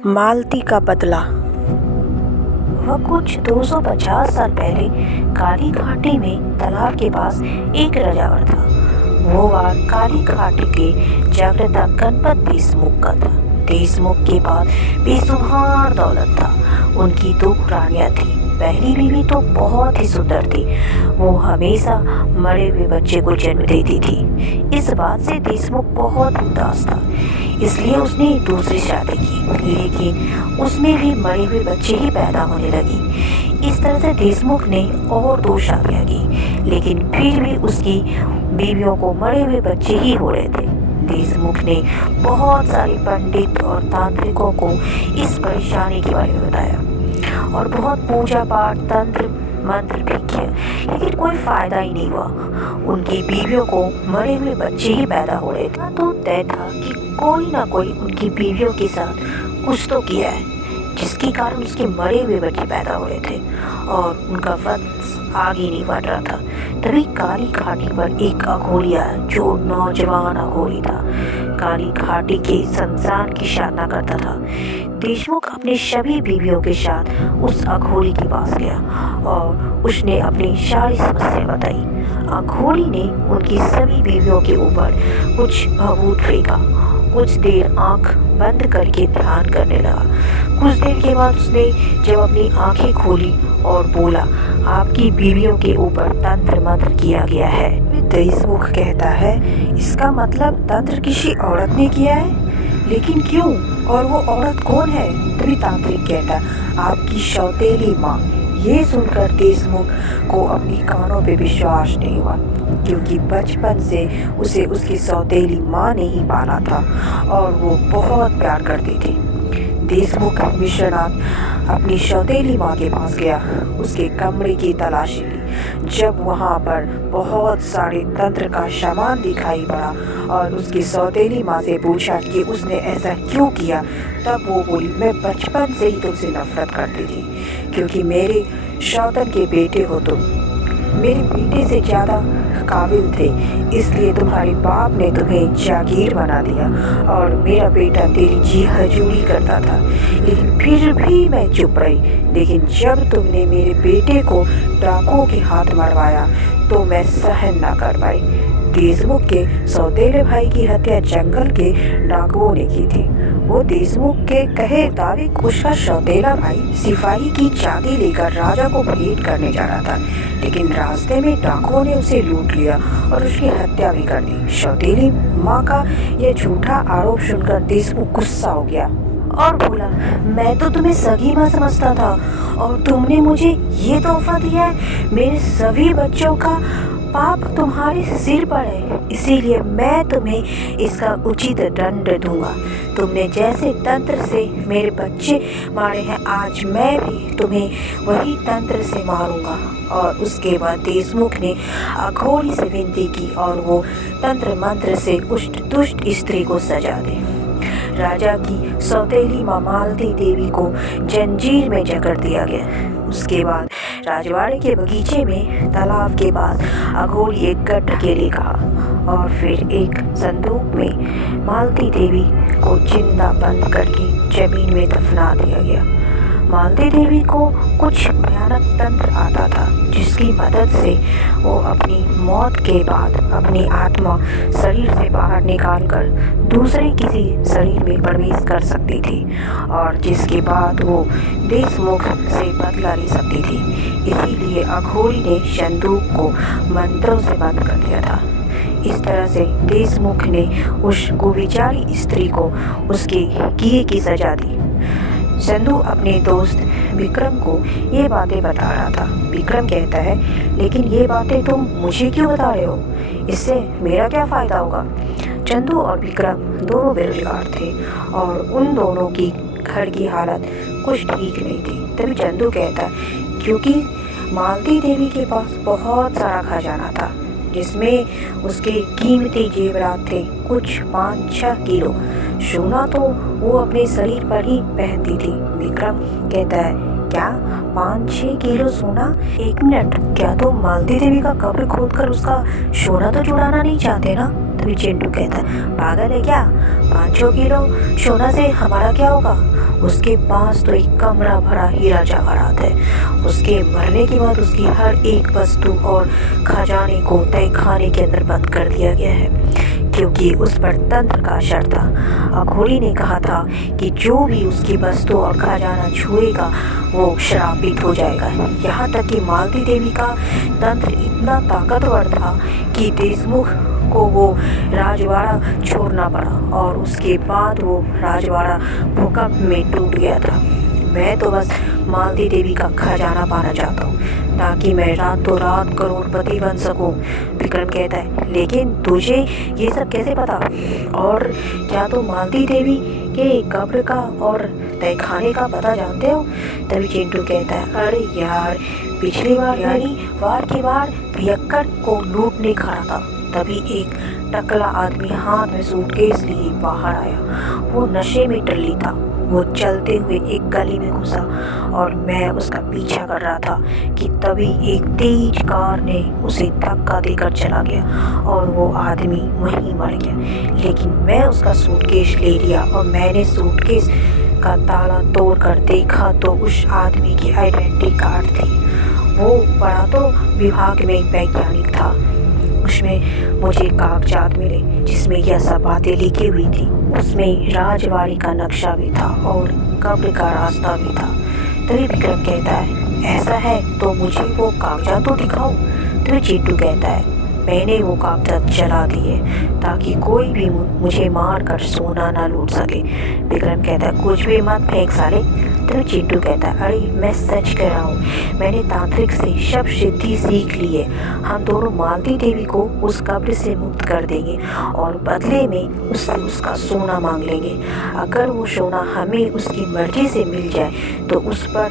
मालती का बदला। वह कुछ 250 साल पहले काली घाटी में तालाब के पास एक रजावर था। वो वार काली घाटी के जागृता गणपत देशमुख का था। देशमुख के पास बेशुमार दौलत था। उनकी 2 रानियां थी। पहली बीवी तो बहुत ही सुंदर थी। वो हमेशा मरे हुए बच्चे को जन्म देती थी। इस बात से देशमुख बहुत उदास था, इसलिए उसने दूसरी शादी की, लेकिन उसमें भी मरे हुए बच्चे ही पैदा होने लगी। इस तरह से देशमुख ने और 2 शादियां की, लेकिन फिर भी उसकी बीवियों को मरे हुए बच्चे ही हो रहे थे। देशमुख ने बहुत सारे पंडित और तांत्रिकों को इस परेशानी के बारे में बताया और बहुत पूजा पाठ, तंत्र मंत्र भी किया, लेकिन कोई फायदा ही नहीं हुआ। उनकी बीवियों को मरे हुए बच्चे ही पैदा हो रहे थे। तो तय था कि कोई ना कोई उनकी बीवियों के साथ कुछ तो किया है, जिसके कारण उसके मरे हुए बच्चे पैदा हो रहे थे और उनका वंश आगे नहीं बढ़ रहा था। तभी काली घाटी पर एक अघोरी आया, जो नौजवान अघोरी था। काली घाटी के शमशान की साधना करता था। देशमुख अपनी सभी बीवियों के साथ उस अघोरी के पास गया और उसने अपनी सारी समस्या बताई। अघोरी ने उनकी सभी बीवियों के ऊपर कुछ भभूत फेंका। कुछ देर आंख बंद करके ध्यान करने लगा। कुछ देर के बाद उसने जब अपनी आंखें खोली और बोला, आपकी बीवियों के ऊपर तंत्र मंत्र किया गया है। देशमुख कहता है, इसका मतलब तंत्र किसी औरत ने किया है, लेकिन क्यों और वो औरत कौन है? तभी तांत्रिक कहता, आपकी सौतेली माँ। ये सुनकर देशमुख को अपनी कानों पे विश्वास नहीं हुआ, क्योंकि बचपन से उसे उसकी सौतेली माँ ने ही पाला था और वो बहुत प्यार करती थी। देशमुख विश्वनाथ अपनी सौतेली माँ के पास गया, उसके कमरे की तलाशी ली। जब वहाँ पर बहुत सारे तंत्र का सामान दिखाई पड़ा और उसकी सौतेली माँ से पूछा कि उसने ऐसा क्यों किया, तब वो बोली, मैं बचपन से ही तुमसे नफरत करती थी, क्योंकि मेरे सौतन के बेटे हो तुम। मेरे बेटे से ज़्यादा काबिल थे, इसलिए तुम्हारे बाप ने तुम्हें जागीर बना दिया और मेरा बेटा तेरी जी हजूरी करता था, लेकिन फिर भी मैं चुप रही। लेकिन जब तुमने मेरे बेटे को डाकुओं के हाथ मरवाया तो मैं सहन ना कर पाई। देशमुख के सौतेले भाई की हत्या जंगल के डाकुओं ने की थी। वो देशमुख के कहे मुताबिक उसका सौतेला भाई सिपाही की चांदी लेकर राजा को भेंट करने जा रहा था, लेकिन रास्ते में डाकुओं ने उसे लूट लिया और उसकी हत्या भी कर दी। सौतेली माँ का यह झूठा आरोप सुनकर देशमुख गुस्सा हो गया और बोला, मैं तो तुम्हें सगी माँ समझता था और तुमने मुझे ये तोहफा दिया है। मेरे सभी बच्चों का पाप तुम्हारे सिर पर है, इसीलिए मैं तुम्हें इसका उचित दंड दूंगा। तुमने जैसे तंत्र से मेरे बच्चे मारे हैं, आज मैं भी तुम्हें वही तंत्र से मारूंगा। और उसके बाद देशमुख ने अघोरी से विनती की और वो तंत्र मंत्र से उस दुष्ट स्त्री को सजा दे। राजा की सौतेली माँ मालती देवी को जंजीर में जकड़ दिया गया। उसके बाद राजवाड़े के बगीचे में तालाब के पास अघोरी एक गड्ढ के लिए कहा और फिर एक संदूक में मालती देवी को जिंदा बंद करके जमीन में दफना दिया गया। मालती देवी को कुछ भयानक तंत्र आता था, जिसकी मदद से वो अपनी मौत के बाद अपनी आत्मा शरीर से बाहर निकालकर दूसरे किसी शरीर में प्रवेश कर सकती थी और जिसके बाद वो देशमुख से बदला ले सकती थी। इसीलिए अघोरी ने संदूक को मंत्रों से बंद कर दिया था। इस तरह से देशमुख ने उस कुविचारी स्त्री को उसके किए की सजा दी। चंदू अपने दोस्त विक्रम को ये बातें बता रहा था। विक्रम कहता है, लेकिन ये बातें तुम मुझे क्यों बता रहे हो? इससे मेरा क्या फ़ायदा होगा? चंदू और विक्रम दोनों बेरोजगार थे और उन दोनों की घर की हालत कुछ ठीक नहीं थी। तभी चंदू कहता है, क्योंकि मालती देवी के पास बहुत सारा खजाना था, जिसमें उसके कीमती जेवरात थे, कुछ 5-6 किलो सोना तो वो अपने शरीर पर ही पहनती थी। विक्रम कहता है, क्या 5-6 किलो सोना? 1 मिनट, क्या तुम मालती देवी का कब्र खोदकर उसका सोना तो चुराना नहीं चाहते ना? तभी चिंटू कहता है, पागल है क्या? 500 किलो सोना से हमारा क्या होगा? उसके पास तो एक कमरा भरा हीरा जवाहरात है। उसके मरने के बाद उसकी हर एक वस्तु और खजाने को तय खाने के अंदर बंद कर दिया गया है, क्योंकि उस पर तंत्र का असर था। अघोरी ने कहा था कि जो भी उसकी वस्तु और खजाना छुएगा वो श्रापित हो जाएगा। यहाँ तक कि मालती देवी का तंत्र इतना ताकतवर था कि देशमुख को वो राजवाड़ा छोड़ना पड़ा और उसके बाद वो राजवाड़ा भूकंप में टूट गया था। मैं तो बस मालती देवी का खजाना पाना चाहता हूँ ताकि मैं रातों रात करोड़पति बन सकूं। विक्रम कहता है, लेकिन तुझे ये सब कैसे पता? और क्या तुम मालती देवी के कब्र का और तहखाने का पता जानते हो? तभी चिंटू कहता है, अरे यार, पिछली बार यानी वार के बार पियक्कड़ को लूटने खड़ा था, तभी एक टकला आदमी हाथ में सूटकेस लिए बाहर आया। वो नशे में टल्ली था। वो चलते हुए एक गली में घुसा और मैं उसका पीछा कर रहा था कि तभी एक तेज कार ने उसे धक्का देकर चला गया और वो आदमी वहीं मर गया। लेकिन मैं उसका सूटकेस ले लिया और मैंने सूटकेस का ताला तोड़कर देखा तो उस आदमी की आइडेंटिटी कार्ड थी। वो पढ़ा तो विभाग में वैज्ञानिक था। उसमें मुझे कागजात मिले जिसमें यह सब बातें लिखी हुई थी। उसमें राजवाड़ी का नक्शा भी था और कब्र का रास्ता भी था। तभी विक्रम कहता है, ऐसा है तो मुझे वो कागजात तो दिखाओ। तभी चिंटू कहता है, मैंने वो कागजात जला दिए ताकि कोई भी मुझे मार कर सोना ना लूट सके। विक्रम कहता है, कुछ भी मत फेंक साले। तभी चिंटू कहता है, अरे मैं सच कह रहा हूँ, मैंने तांत्रिक से शब सिद्धि सीख ली है। हम दोनों मालती देवी को उस कब्र से मुक्त कर देंगे और बदले में उससे उसका सोना मांग लेंगे। अगर वो सोना हमें उसकी मर्जी से मिल जाए तो उस पर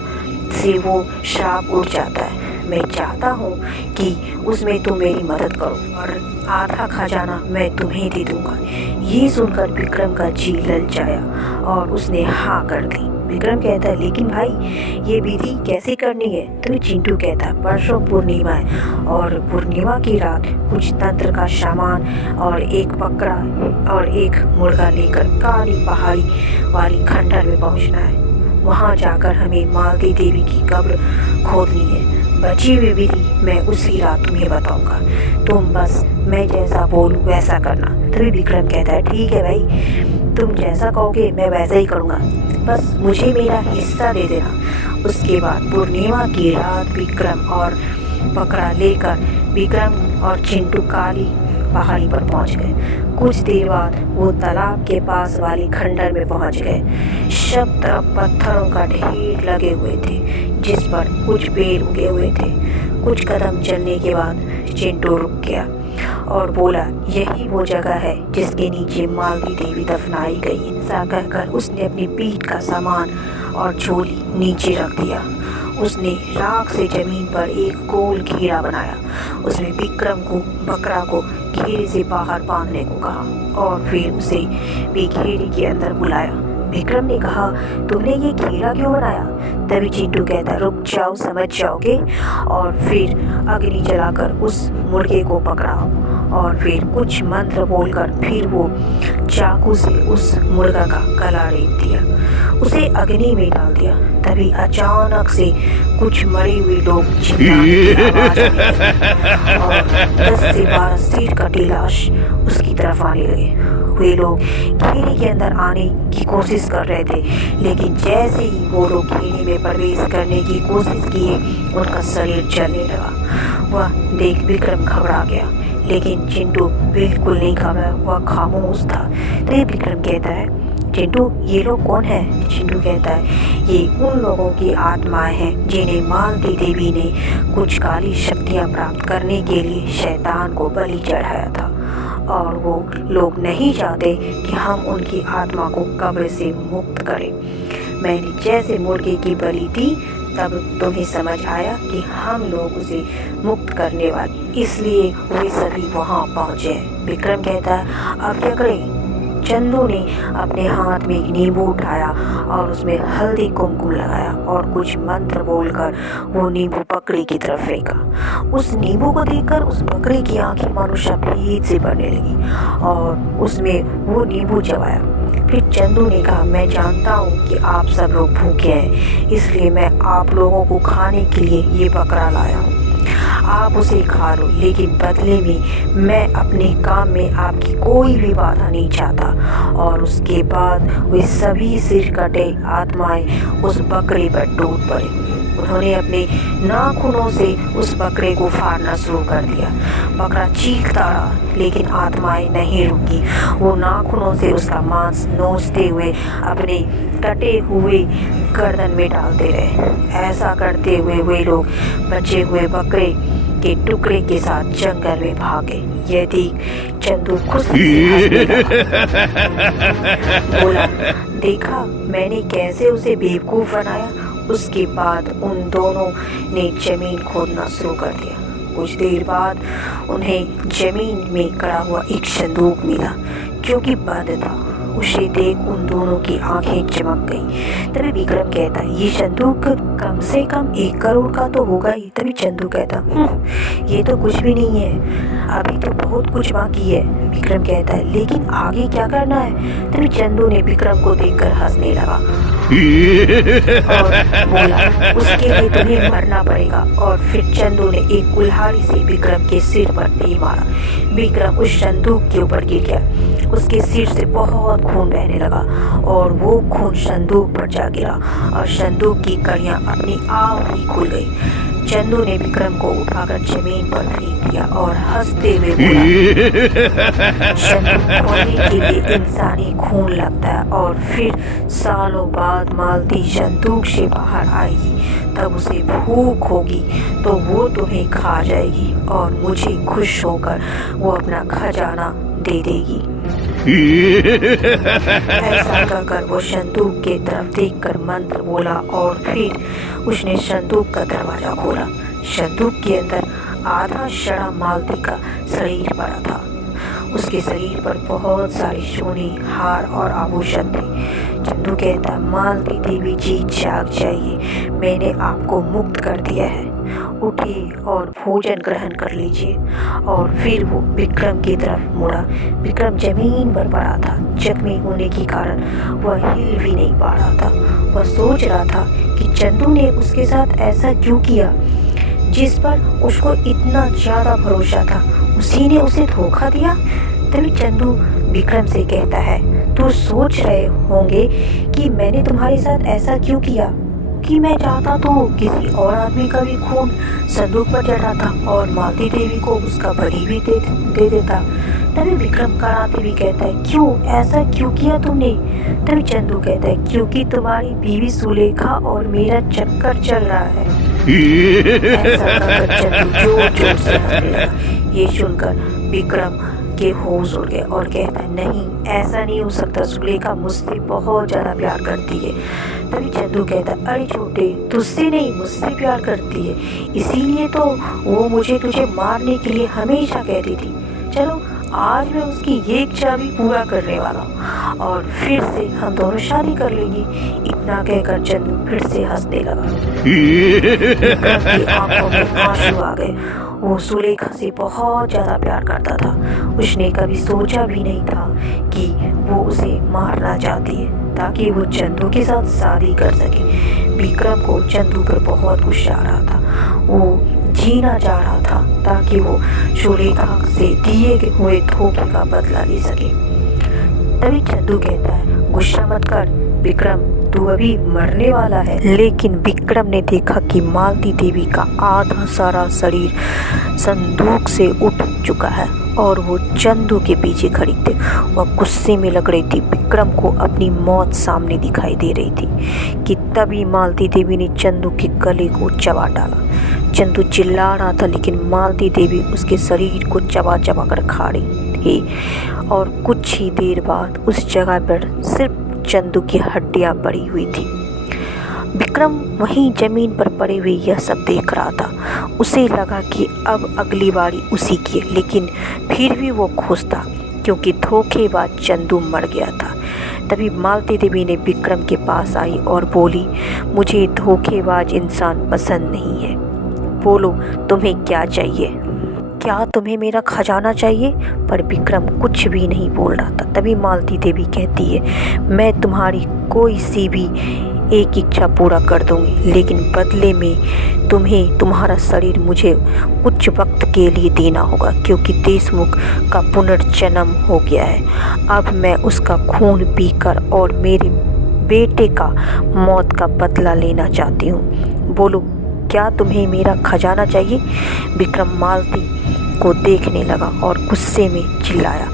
से वो श्राप उठ जाता है। मैं चाहता हूँ कि उसमें तुम मेरी मदद करो और आधा खजाना मैं तुम्हें दे दूंगा। ये सुनकर विक्रम का जी ललचाया और उसने हाँ कर दी। विक्रम कहता है, लेकिन भाई ये विधि कैसे करनी है? तो चिंटू कहता है, परसों पूर्णिमा है और पूर्णिमा की रात कुछ तंत्र का सामान और एक बकरा और एक मुर्गा लेकर काली पहाड़ी वाली खंडर में पहुंचना है। वहां जाकर हमें मालती देवी की कब्र खोदनी है। बची हुई विधि मैं उसी रात तुम्हें बताऊंगा। तुम बस मैं जैसा बोलूं वैसा करना। तभी विक्रम कहता है, ठीक है भाई, तुम जैसा कहोगे मैं वैसा ही करूँगा, बस मुझे मेरा हिस्सा दे देना। उसके बाद पूर्णिमा की रात विक्रम और बकरा लेकर विक्रम और चिंटू काली पहाड़ी पर पहुंच गए। कुछ देर बाद वो तालाब के पास वाली खंडर में पहुंच गए। सब तरफ पत्थरों का ढेर लगे हुए थे जिस पर कुछ पेड़ उगे हुए थे। कुछ कदम चलने के बाद चिंटू रुक गया और बोला, यही वो जगह है जिसके नीचे मालती देवी दफनाई गई। ऐसा कहकर उसने अपनी पीठ का सामान और झोली नीचे रख दिया। उसने राख से जमीन पर एक गोल घेरा बनाया। उसने विक्रम को बकरा को घेरे से बाहर बांधने को कहा और फिर उसे भी घेरे के अंदर बुलाया। विक्रम ने कहा, तुमने ये घेरा क्यों बनाया? तभी चिंटू कहता, रुक जाओ, समझ जाओगे। और फिर अग्नि जलाकर उस मुर्गे को पकड़ा और फिर कुछ मंत्र बोलकर फिर वो चाकू से उस मुर्गा का गला रेत दिया, उसे अग्नि में डाल दिया। तभी अचानक से कुछ मरे हुए लोग चिल्लाने की आवाज आने लगी और 10 से 12 सिर कटी लाश उसकी तरफ आने लगे। वे लोग घेरे के अंदर आने की कोशिश कर रहे थे, लेकिन जैसे ही वो लोग घेरे में प्रवेश करने की कोशिश किए उनका शरीर जलने लगा। वह देख विक्रम घबरा गया, लेकिन चिंटू बिल्कुल नहीं घबराया, वह खामोश था। तो ये विक्रम कहता है, चिंटू ये लोग कौन है? चिंटू कहता है, ये उन लोगों की आत्माएं हैं जिन्हें मालती देवी ने कुछ काली शक्तियाँ प्राप्त करने के लिए शैतान को बलि चढ़ाया था और वो लोग नहीं चाहते कि हम उनकी आत्मा को कब्र से मुक्त करें। मैंने जैसे मुर्गे की बलि दी तब तुम्हें समझ आया कि हम लोग उसे मुक्त करने वाले, इसलिए वे सभी वहाँ पहुँचे। विक्रम कहता है, अब क्या करें? चंदू ने अपने हाथ में एक नींबू उठाया और उसमें हल्दी कुमकुम लगाया और कुछ मंत्र बोलकर वो नींबू बकरी की तरफ फेंका। उस नींबू को देखकर उस बकरी की आंखें मानो सफेद से बनने लगी और उसमें वो नींबू चबाया। फिर चंदू ने कहा, मैं जानता हूँ कि आप सब लोग भूखे हैं, इसलिए मैं आप लोगों को खाने के लिए ये बकरा लाया हूँ। आप उसे खा लो, लेकिन बदले में मैं अपने काम में आपकी कोई भी बाधा नहीं चाहता। और उसके बाद वे सभी सिर कटे आत्माएं उस बकरे पर टूट पड़े। उन्होंने अपने नाखूनों से उस बकरे को फाड़ना शुरू कर दिया। बकरा चीखता रहा, लेकिन आत्माएं नहीं रुकी। वो नाखूनों से उसका मांस नोचते हुए अपने कटे हुए गर्दन में डालते रहे। ऐसा करते हुए वे लोग बचे हुए बकरे के टुकड़े के साथ जंगल में भागे। यह देख चंदू खुशी से हंसने लगा। बोला, देखा मैंने कैसे उसे बेवकूफ़ बनाया। उसके बाद उन दोनों ने जमीन खोदना शुरू कर दिया। कुछ देर बाद उन्हें जमीन में गड़ा हुआ एक संदूक मिला, जो कि बंद था। उसे देख उन दोनों की आंखें चमक गई। तभी विक्रम कहता, ये संदूक कम से कम 1 करोड़ का तो होगा ही। तभी चंदू कहता, ये तो कुछ भी नहीं है, अभी तो बहुत कुछ बाकी है। विक्रम कहता है, लेकिन आगे क्या करना है। तभी चंदू ने विक्रम को देखकर हंसने लगा और बोला, उसके लिए तुम्हें मरना पड़ेगा। और फिर चंदू ने एक कुल्हाड़ी से विक्रम के सिर पर तीर मारा। विक्रम उस संदूक के ऊपर गिर गया। उसके सिर से बहुत खून बहने लगा और वो खून संदूक पर जा गिरा और संदूक की कड़ियां अपनी आप ही खुल गई। चंदू ने विक्रम को उठाकर जमीन पर फेंक दिया और हंसते हुए बोला, संदूक खोलने के लिए इंसानी खून लगता है और फिर सालों बाद मालती संदूक से बाहर आएगी, तब उसे भूख होगी तो वो तुम्हें खा जाएगी और मुझे खुश होकर वो अपना खजाना दे देगी। ऐसा कहकर वो संदूक के तरफ देखकर मंत्र बोला और फिर उसने संदूक का दरवाजा खोला। संदूक के अंदर आधा सड़ा मालती का शरीर पड़ा था। उसके शरीर पर बहुत सारे सोने, हार और आभूषण थे। चंदू कहता, मालती देवी जी जाग जाइए, मैंने आपको मुक्त कर दिया है, उठिए और भोजन ग्रहण कर लीजिए। और फिर वो विक्रम की तरफ मुड़ा। विक्रम जमीन पर पड़ा था। जख्मी होने के कारण वह हिल भी नहीं पा रहा था। वह सोच रहा था कि चंदू ने उसके साथ ऐसा क्यों किया, जिस पर उसको इतना ज़्यादा भरोसा था। उसी ने उसे धोखा दिया। तभी चंदू विक्रम से कहता है, तू सोच रहे होंगे कि मैंने तुम्हारे साथ ऐसा क्यों किया, कि मैं चाहता तो किसी और आदमी का भी खून संदूक पर चढ़ाता और मालती देवी को उसका बलि भी दे देता। तभी विक्रम कराते भी कहता है, क्यों ऐसा क्यों किया तुमने। तभी चंदू कहता है, क्योंकि तुम्हारी बीवी सुलेखा और मेरा चक्कर चल रहा है। ऐसा कहकर चंदू जोर जोर से हंसने लगा। ये सुनकर विक्रम के होश उड़ गए और कहता है, नहीं ऐसा नहीं हो सकता, सुलेखा मुझसे बहुत ज़्यादा प्यार करती है। तभी चंदू कहता है, अरे छोटे, तुझसे नहीं मुझसे प्यार करती है, इसीलिए तो वो मुझे तुझे मारने के लिए हमेशा कहती थी। चलो आज मैं उसकी ये इच्छा भी पूरा करने वाला हूँ और फिर से हम दोनों शादी कर लेंगे। इतना कहकर चंदू फिर से हंसने लगा। विक्रम की आंखों में आंसू आ गए। वो सुलेखा से बहुत ज़्यादा प्यार करता था। उसने कभी सोचा भी नहीं था कि वो उसे मारना चाहती है ताकि वो चंदू के साथ शादी कर सके। विक्रम को चंदू पर बहुत गुस्सा आ रहा था। वो जीना चाह रहा था ताकि वो सुलेखा से दिए हुए धोखे का बदला ले सके। तभी चंदू कहता है, गुस्सा मत कर विक्रम, तू अभी मरने वाला है। लेकिन विक्रम ने देखा कि मालती देवी का आधा सारा शरीर संदूक से उठ चुका है और वो चंदू के पीछे खड़ी थी। वह गुस्से में लग रही थी। विक्रम को अपनी मौत सामने दिखाई दे रही थी कि तभी मालती देवी ने चंदू के गले को चबा डाला। चंदू चिल्ला रहा था, लेकिन मालती देवी उसके शरीर को चबा चबा कर खा रही थी और कुछ ही देर बाद उस जगह पर सिर्फ चंदू की हड्डियां पड़ी हुई थी। विक्रम वहीं जमीन पर पड़े हुए यह सब देख रहा था। उसे लगा कि अब अगली बारी उसी की है, लेकिन फिर भी वो खुश था क्योंकि धोखेबाज चंदू मर गया था। तभी मालती देवी ने विक्रम के पास आई और बोली, मुझे धोखेबाज इंसान पसंद नहीं है। बोलो तुम्हें क्या चाहिए? क्या तुम्हें मेरा खजाना चाहिए? पर विक्रम कुछ भी नहीं बोल रहा था। तभी मालती देवी कहती है, मैं तुम्हारी कोई सी भी एक इच्छा पूरा कर दूंगी, लेकिन बदले में तुम्हें तुम्हारा शरीर मुझे कुछ वक्त के लिए देना होगा, क्योंकि देशमुख का पुनर्जन्म हो गया है। अब मैं उसका खून पीकर और मेरे बेटे का मौत का बदला लेना चाहती हूँ। बोलो क्या तुम्हें मेरा खजाना चाहिए? विक्रम मालती को देखने लगा और गुस्से में चिल्लाया,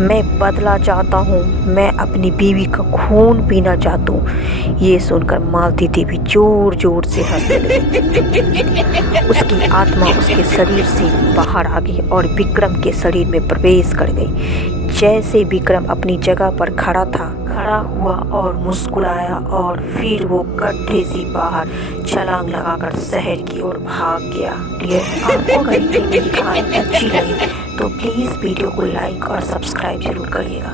मैं बदला चाहता हूँ, मैं अपनी बीवी का खून पीना चाहता हूँ। ये सुनकर मालती देवी जोर जोर से हंसने लगी। उसकी आत्मा उसके शरीर से बाहर आ गई और विक्रम के शरीर में प्रवेश कर गई। जैसे विक्रम अपनी जगह पर खड़ा हुआ और मुस्कुराया और फिर वो गड्ढे से बाहर छलांग लगाकर शहर की ओर भाग गया। आपको अगर ये मेरी कहानी अच्छी लगी तो प्लीज़ वीडियो को लाइक और सब्सक्राइब जरूर करिएगा।